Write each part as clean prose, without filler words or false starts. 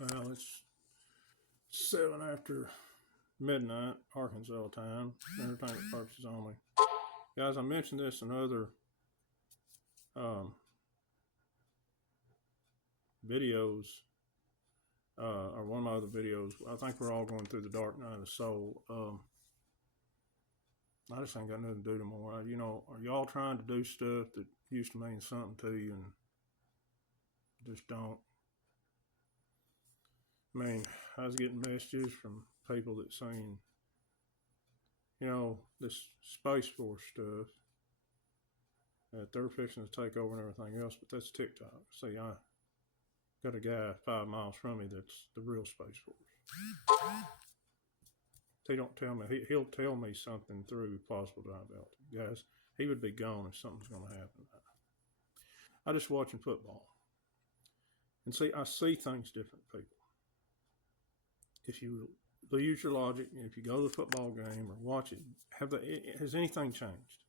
Well, it's 7 after midnight, Arkansas time. Entertainment purposes only. Guys, I mentioned this in other videos, or one of my other videos. I think we're all going through the dark night of the soul. I just ain't got nothing to do tomorrow. Are y'all trying to do stuff that used to mean something to you and just don't? I mean, I was getting messages from people that saying, this Space Force stuff, that they're fixing to take over and everything else, but that's TikTok. See, I got a guy 5 miles from me that's the real Space Force. He don't tell me. He'll tell me something through Plausible Deniability. Guys, he would be gone if something's going to happen. I just watching football. And see, I see things different, people. If you use your logic, if you go to the football game or watch it, has anything changed?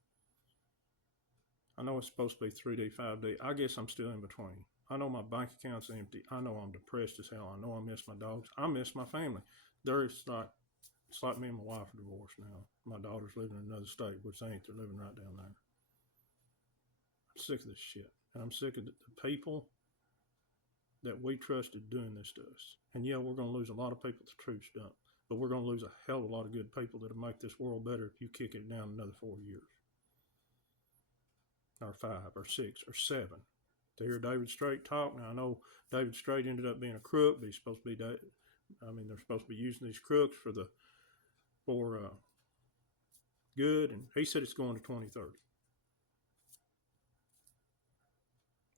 I know it's supposed to be 3D, 5D. I guess I'm still in between. I know my bank account's empty. I know I'm depressed as hell. I know I miss my dogs. I miss my family. It's like me and my wife are divorced now. My daughter's living in another state, which they ain't. They're living right down there. I'm sick of this shit. And I'm sick of the people that we trusted doing this to us. And yeah, we're going to lose a lot of people to truth dump, but we're going to lose a hell of a lot of good people that'll make this world better if you kick it down another 4 years. Or 5 or 6 or 7. To hear David Straight talk, now I know David Straight ended up being a crook, but he's supposed to be, they're supposed to be using these crooks for good, and he said it's going to 2030.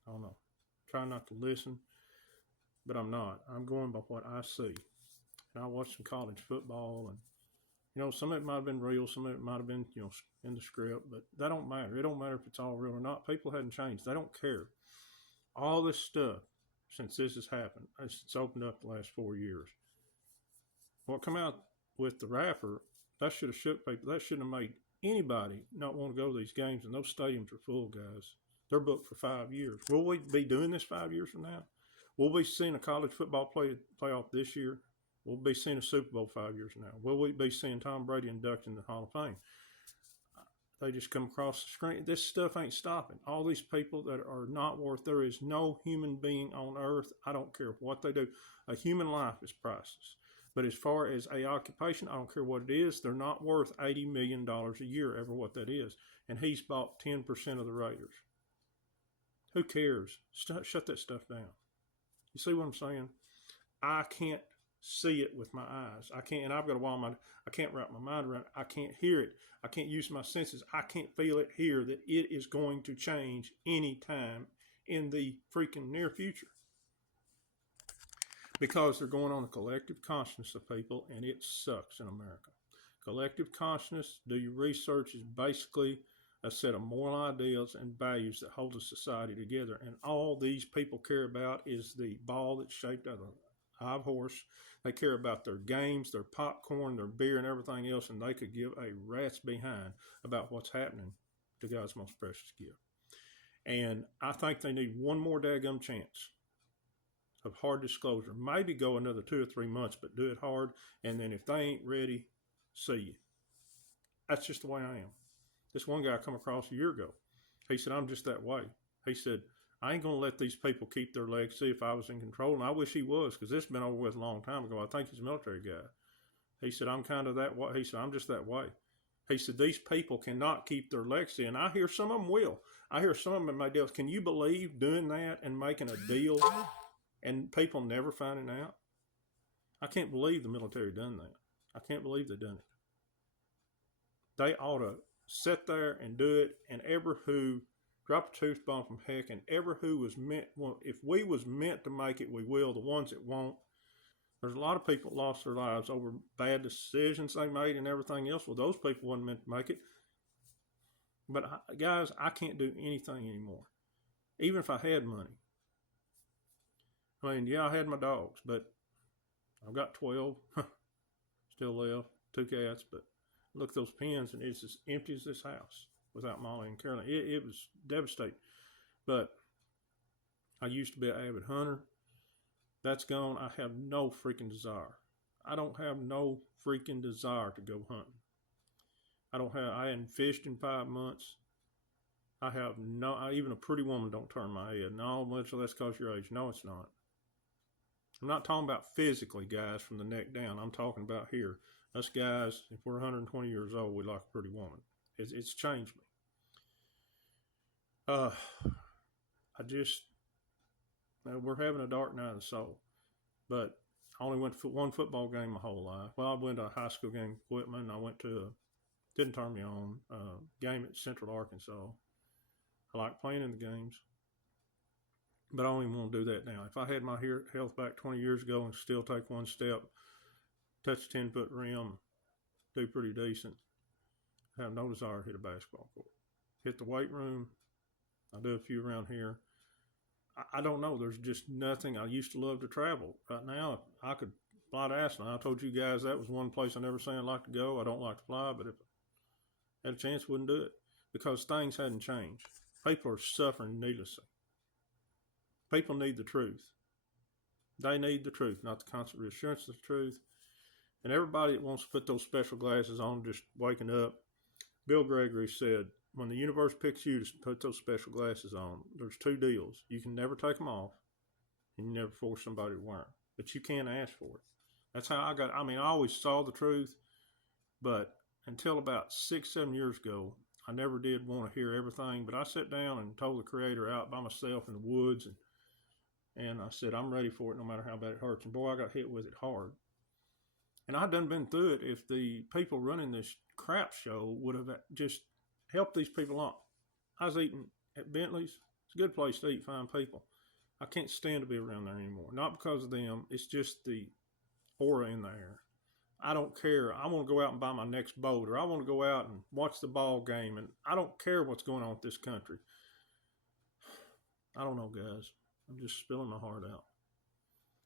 I don't know. Try not to listen, but I'm not. I'm going by what I see. And I watched some college football, and some of it might have been real, some of it might have been, in the script, but that don't matter. It don't matter if it's all real or not. People hadn't changed. They don't care. All this stuff, since this has happened, it's opened up the last 4 years. What come out with the rapper, that should have shook people. That shouldn't have made anybody not want to go to these games, and those stadiums are full, guys. They're booked for 5 years. Will we be doing this 5 years from now? Will we be seeing a college football playoff this year? Will we be seeing a Super Bowl 5 years from now? Will we be seeing Tom Brady inducted in the Hall of Fame? They just come across the screen. This stuff ain't stopping. All these people that are not worth, there is no human being on earth, I don't care what they do. A human life is priceless. But as far as a occupation, I don't care what it is, they're not worth $80 million a year, ever what that is. And he's bought 10% of the Raiders. Who cares? Shut that stuff down. You see what I'm saying? I can't see it with my eyes. I can't, and I've got I can't wrap my mind around it. I can't hear it. I can't use my senses. I can't feel it here that it is going to change anytime in the freaking near future. Because they're going on a collective consciousness of people, and it sucks in America. Collective consciousness, do your research, is basically a set of moral ideals and values that hold a society together. And all these people care about is the ball that's shaped out of an eye of a horse. They care about their games, their popcorn, their beer, and everything else, and they could give a rat's behind about what's happening to God's most precious gift. And I think they need one more daggum chance of hard disclosure. Maybe go another 2 or 3 months, but do it hard. And then if they ain't ready, see you. That's just the way I am. This one guy I come across a year ago. He said, I'm just that way. He said, I ain't going to let these people keep their legacy if I was in control. And I wish he was, because this has been over with a long time ago. I think he's a military guy. He said, I'm kind of that way. He said, I'm just that way. He said, these people cannot keep their legacy. And I hear some of them will. I hear some of them make deals. Can you believe doing that and making a deal and people never finding out? I can't believe the military done that. I can't believe they done it. They ought to sit there and do it, and ever who drop a tooth bomb from heck, and ever who was meant, well, if we was meant to make it, we will. The ones that won't, there's a lot of people that lost their lives over bad decisions they made and everything else. Well, those people wasn't meant to make it. But guys, I can't do anything anymore, even if I had money. I mean, yeah, I had my dogs, but I've got 12 still left, 2 cats, but look at those pens, and it's as empty as this house without Molly and Carolyn. It was devastating. But I used to be an avid hunter. That's gone. I have no freaking desire. I don't have no freaking desire to go hunting. I hadn't fished in 5 months. I have no, even a pretty woman don't turn my head. No, much less because your age. No, it's not. I'm not talking about physically, guys, from the neck down. I'm talking about here. Us guys, if we're 120 years old, we like a pretty woman. It's changed me. We're having a dark night of the soul. But I only went to one football game my whole life. Well, I went to a high school game of Quitman. I went to didn't turn me on, game at Central Arkansas. I like playing in the games. But I don't even want to do that now. If I had my health back 20 years ago and still take one step, touch a 10-foot rim, do pretty decent, I have no desire to hit a basketball court. Hit the weight room. I do a few around here. I don't know. There's just nothing. I used to love to travel. Right now, I could fly to Aslan. I told you guys that was one place I never said I'd like to go. I don't like to fly, but if I had a chance, wouldn't do it because things hadn't changed. People are suffering needlessly. People need the truth. They need the truth, not the constant reassurance of the truth. And everybody that wants to put those special glasses on, just waking up. Bill Gregory said, when the universe picks you to put those special glasses on, there's 2 deals. You can never take them off, and you never force somebody to wear them. But you can't ask for it. That's how I always saw the truth, but until about 6-7 years ago, I never did want to hear everything. But I sat down and told the Creator out by myself in the woods, and I said, I'm ready for it no matter how bad it hurts. And boy, I got hit with it hard. And I done been through it if the people running this crap show would have just helped these people out. I was eating at Bentley's. It's a good place to eat, fine people. I can't stand to be around there anymore. Not because of them. It's just the aura in the air. I don't care. I want to go out and buy my next boat, or I want to go out and watch the ball game, and I don't care what's going on with this country. I don't know, guys. I'm just spilling my heart out.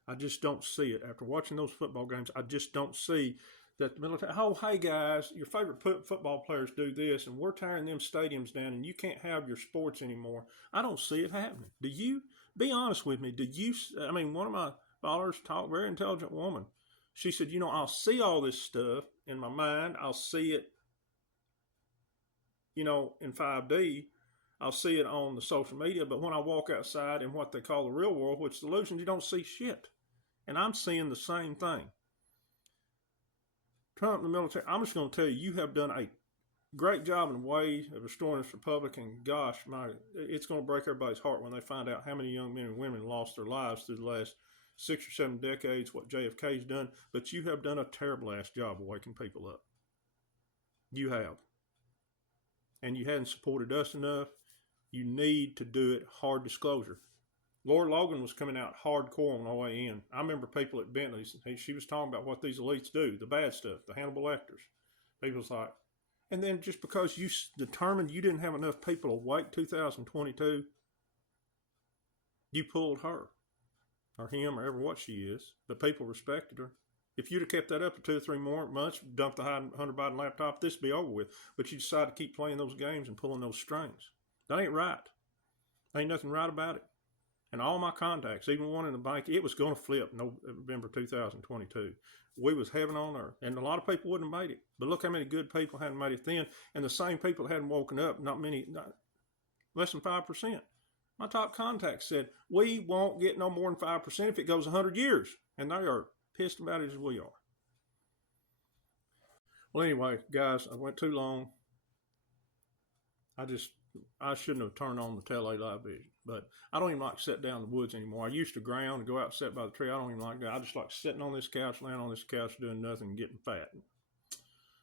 I just don't see it. After watching those football games, I just don't see that the military, oh, hey, guys, your favorite football players do this, and we're tearing them stadiums down, and you can't have your sports anymore. I don't see it happening. Do you? Be honest with me. Do you? One of my followers, very intelligent woman, she said, I'll see all this stuff in my mind. I'll see it, in 5D. I'll see it on the social media, but when I walk outside in what they call the real world, which is illusions, you don't see shit. And I'm seeing the same thing. Trump and the military, I'm just going to tell you, you have done a great job in a way of restoring this republic. And gosh, it's going to break everybody's heart when they find out how many young men and women lost their lives through the last 6 or 7 decades, what JFK's done. But you have done a terrible ass job of waking people up. You have. And you hadn't supported us enough. You need to do it. Hard disclosure. Laura Logan was coming out hardcore on the way in. I remember people at Bentley's, she was talking about what these elites do, the bad stuff, the Hannibal Lecters. People's like, and then just because you determined you didn't have enough people awake 2022, you pulled her or him or ever what she is, but people respected her. If you'd have kept that up for 2 or 3 more months, dumped the Hunter Biden laptop, this would be over with. But you decided to keep playing those games and pulling those strings. That ain't right. Ain't nothing right about it. And all my contacts, even one in the bank, it was going to flip November 2022. We was heaven on earth. And a lot of people wouldn't have made it. But look how many good people hadn't made it then. And the same people that hadn't woken up, less than 5%. My top contacts said, we won't get no more than 5% if it goes 100 years. And they are pissed about it as we are. Well, anyway, guys, I went too long. I shouldn't have turned on the Tele Live Vision, but I don't even like to sit down in the woods anymore. I used to ground and go out and sit by the tree. I don't even like that. I just like sitting on this couch, laying on this couch, doing nothing, and getting fat.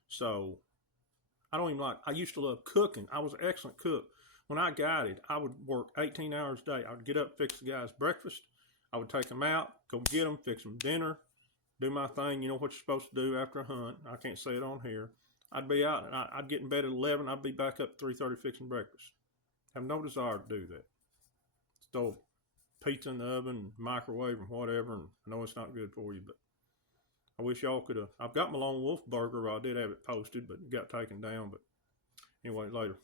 So I used to love cooking. I was an excellent cook. When I guided, I would work 18 hours a day. I would get up, fix the guys breakfast. I would take them out, go get them, fix them dinner, do my thing. You know what you're supposed to do after a hunt. I can't say it on here. I'd be out, and I'd get in bed at 11. I'd be back up at 3:30 fixing breakfast. Have no desire to do that. Throw pizza in the oven, microwave, and whatever. And I know it's not good for you, but I wish y'all could have. I've got my Lone Wolf burger. I did have it posted, but it got taken down. But anyway, later.